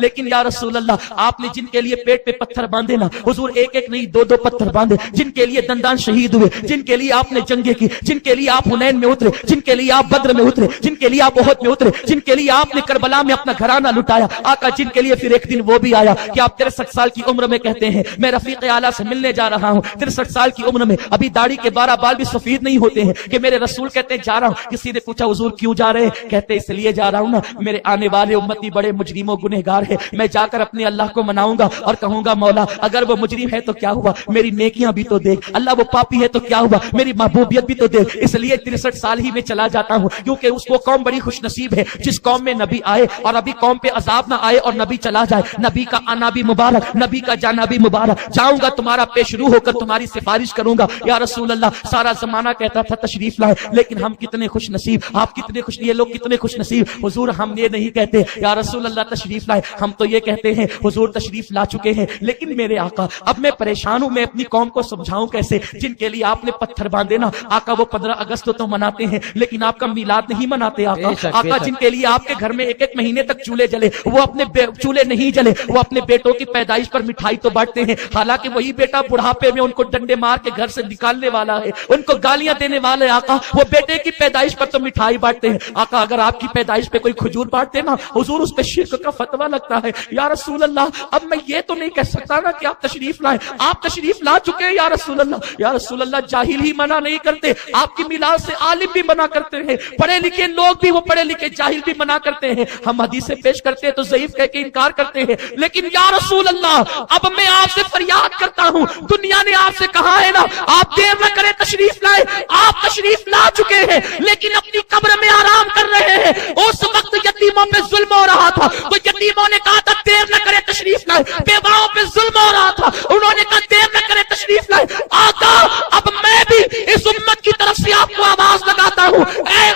لیکن یا رسول اللہ آپ نے جن کے لیے پیٹ پہ پتھر باندھے نا حضور، ایک ایک نہیں دو دو پتھر باندھے، جن کے لیے دندان شہید ہوئے، جن کے لیے آپ نے جنگیں کی، جن کے لیے آپ حنین میں اترے، جن کے لیے آپ بدر میں اترے، جن کے لیے آپ احد میں اترے، جن کے لیے آپ نے کربلا میں اپنا گھرانہ لٹایا آقا، جن کے لیے پھر ایک دن وہ بھی آیا کہ آپ 63 سال کی عمر میں کہتے ہیں میں رفیق اعلیٰ سے ملنے جا رہا ہوں، 63 سال کی عمر میں ابھی داڑھی کے 12 بال بھی سفید نہیں ہوتے ہیں کہ میرے رسول کہتے ہیں جا رہا ہوں۔ کسی نے پوچھا حضور کیوں جا رہے ہیں؟ کہتے اس لیے جا رہا ہوں نا، میرے آنے والے امتی بڑے مجرم و گنہگار ہے، میں جا کر اپنے اللہ کو مناؤں گا اور کہوں گا مولا اگر وہ مجرم ہے تو کیا ہوا، میری نیکیاں بھی تو دیکھ، اللہ وہ پاپی ہے تو کیا ہوا، میری محبوبیت بھی تو دیکھ، اس لیے 63 سال ہی میں چلا جاتا ہوں، کیونکہ اس کو قوم بڑی خوش نصیب ہے جس قوم میں نبی آئے اور ابھی قوم پہ عذاب نہ آئے اور نبی چلا جائے، نبی کا آنا بھی مبارک، نبی کا جانا بھی مبارک، جاؤں گا تمہارا پیش رو ہو کر تمہاری سفارش کروں گا یا رسول اللہ۔ سارا زمانہ کہتا تھا تشریف لائے، لیکن ہم کتنے خوش نصیب، آپ کتنے خوش، یہ لوگ کتنے خوش نصیب، حضور ہم یہ نہیں کہتے یا رسول اللہ تشریف لائے، ہم تو یہ کہتے ہیں حضور تشریف لا چکے ہیں، لیکن میرے آقا اب میں پریشان ہوں، میں اپنی قوم کو سمجھاؤں کیسے، جن کے لیے آپ نے پتھر باندھے نا آقا، وہ 15 اگست تو مناتے ہیں لیکن آپ کا میلاد نہیں مناتے آقا، آقا جن کے لیے آپ کے گھر میں ایک ایک مہینے تک چولہے جلے، وہ اپنے چولہے نہیں جلے، وہ اپنے بیٹوں کی پیدائش پر مٹھائی تو بانٹتے ہیں، حالانکہ وہی بیٹا بڑھاپے میں ان کو ڈنڈے مار کے گھر سے نکالنے والا ہے، ان کو گالیاں دینے والے آقا، وہ بیٹے کی پیدائش پر تو مٹھائی بانٹتے ہیں آقا، اگر آپ کی پیدائش پہ کوئی کھجور بانٹتے نا حضور اس پہ شرک کا فتویٰ لگتا ہے یا رسول اللہ۔ اب میں یہ تو نہیں کہہ سکتا نا کہ آپ تشریف لائیں، آپ تشریف لا چکے ہیں یا رسول اللہ، یا رسول اللہ جاہل ہی منع نہیں کرتے، آپ کی میلاد سے عالم بھی منع کرتے ہیں، پڑھے لکھے لوگ بھی، وہ پڑھے لکھے جاہل بھی منع کرتے ہیں، ہم حدیثیں پیش کرتے ہیں تو ضعیف کہہ کے انکار کرتے ہیں، لیکن یا رسول اللہ اب میں آپ سے فریاد کرتا ہوں، دنیا نے آپ سے کہا ہے نا آپ دیر نہ کریں تشریف لائیں، آپ تشریف لا چکے ہیں لیکن اپنی قبر میں آرام کر رہے ہیں، اس وقت یتیموں پہ ظلم ہو رہا تھا تو یتیموں نے کہا تھا دیر نہ کرے تشریف لائیں، بیواؤں پہ ظلم ہو رہا تھا انہوں نے کہا دیر نہ کرے تشریف لائیں، آقا اب میں بھی اس امت کی طرف سے آپ کو آواز لگاتا ہوں، اے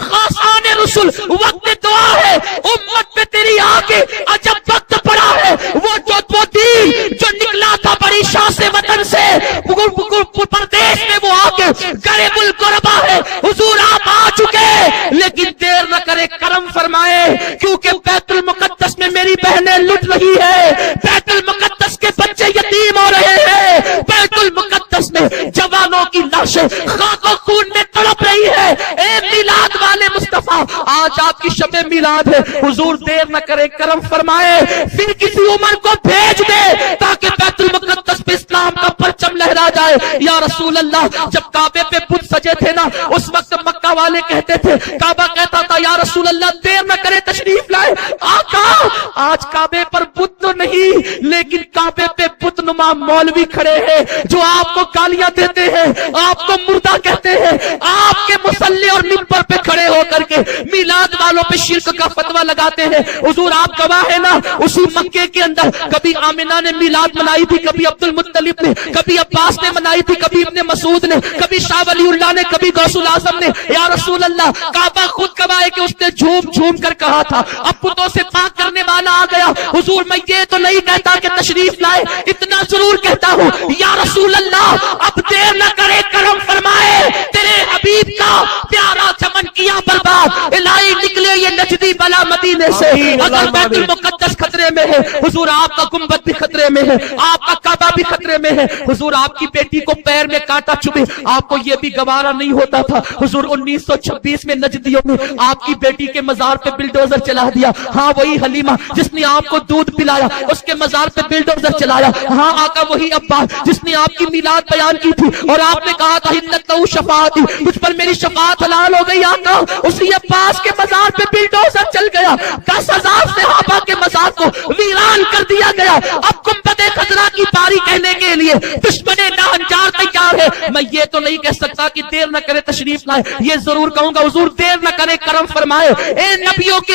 خاصان رسول وقت دعا ہے، امت پہ تیری آگے عجب وقت پڑا ہے، وہ دین جو نکلا تھا بڑی شان سے وطن سے پردیش میں وہ آگے غریب الغربا ہے، حضور آپ آ چکے لیکن دیر نہ کرے کرم فرمائے، کیونکہ بیت المقدس میں میری بہنیں لٹ رہی ہے، بیت المقدس کے بچے یتیم ہو رہے ہیں، بیت المقدس میں جوانوں کی لاشیں خاک و خون میں تڑپ رہی ہے، اے میلاد والے مصطفیٰ آج آپ کی شب میلاد ہے، حضور دیر نہ کرے کرم فرمائے، پھر کسی عمر کو بھیج دے تاکہ بیت المقدس پہ اسلام کا پرچم لہرا جائے یا رسول اللہ۔ جب کعبے پہ بت سجے تھے نا اس وقت مکہ والے کہتے تھے، کعبہ کہتا تھا یا رسول اللہ دیر نہ کرے تشریف لائے، آقا آج کعبے پر بت تو نہیں لیکن کعبے پہ بت نما مولوی کھڑے ہیں جو آپ کو گالیاں دیتے ہیں، آپ کو مردہ کہتے ہیں، آپ کے مصلی اور منبر پہ کھڑے ہو کر کے میلاد والوں پہ شرک کا فتویٰ لگاتے ہیں، حضور آپ گواہ ہے نا، اسی مکے کے اندر کبھی آمنہ نے میلاد منائی تھی، کبھی عبد المطلب نے، کبھی عباس نے منائی تھی، کبھی ابن مسعود نے، کبھی شاہ ولی اللہ نے، کبھی غوث الاعظم نے، یا رسول اللہ کعبہ خود گواہ ہے کہ اس نے جھوم جھوم کر کہا تھا اب بتوں سے پاک کرنے والا آ گیا، حضور میں یہ تو نہیں کہتا کہ تشریف لائے، اتنا ضرور کہتا ہوں یا رسول اللہ اب دیر نہ کرے کرم فرمائے، تیرے حبیب کا پیارا چمن کیا برباد، الہی نکلے یہ نجدی بلا مدینے سے، اگر بیت المقدس خطرے میں ہے حضور آپ کا گنبد بھی خطرے میں ہے، آپ کا کعبہ بھی خطرے میں ہے، حضور آپ کی بیٹی کو پیر میں کانٹا چبھے آپ کو یہ بھی گوارا نہیں ہوتا تھا، حضور 1926 میں نجدیوں نے آپ کی بیٹی کے مزار پہ بلڈوزر چلا دیا، ہاں وہی حلیمہ جس نے آپ کو دودھ پلایا اس کے مزار پہ بلڈوزر چلایا، ہاں آقا وہی عباس جس نے آپ کی میلاد بیان کی تھی اور آپ نے کہا تھا حلت لہو شفاعتی، مجھ پر میری شفاعت حلال ہو گئی، آقا اسی عباس کے مزار پہ بلڈوزر چل گیا، 10,000 صحابہ کے مزار کو ویران کر دیا گیا، اب گنبد خضرا کی باری کہنے کے لیے دشمن ناہنجار تیار ہے، میں یہ تو نہیں کہہ سکتا کہ دیر نہ کرے تشریف لائے، یہ ضرور کہوں گا حضور دیر نہ کرے کرم فرمائے، اے نبیوں کے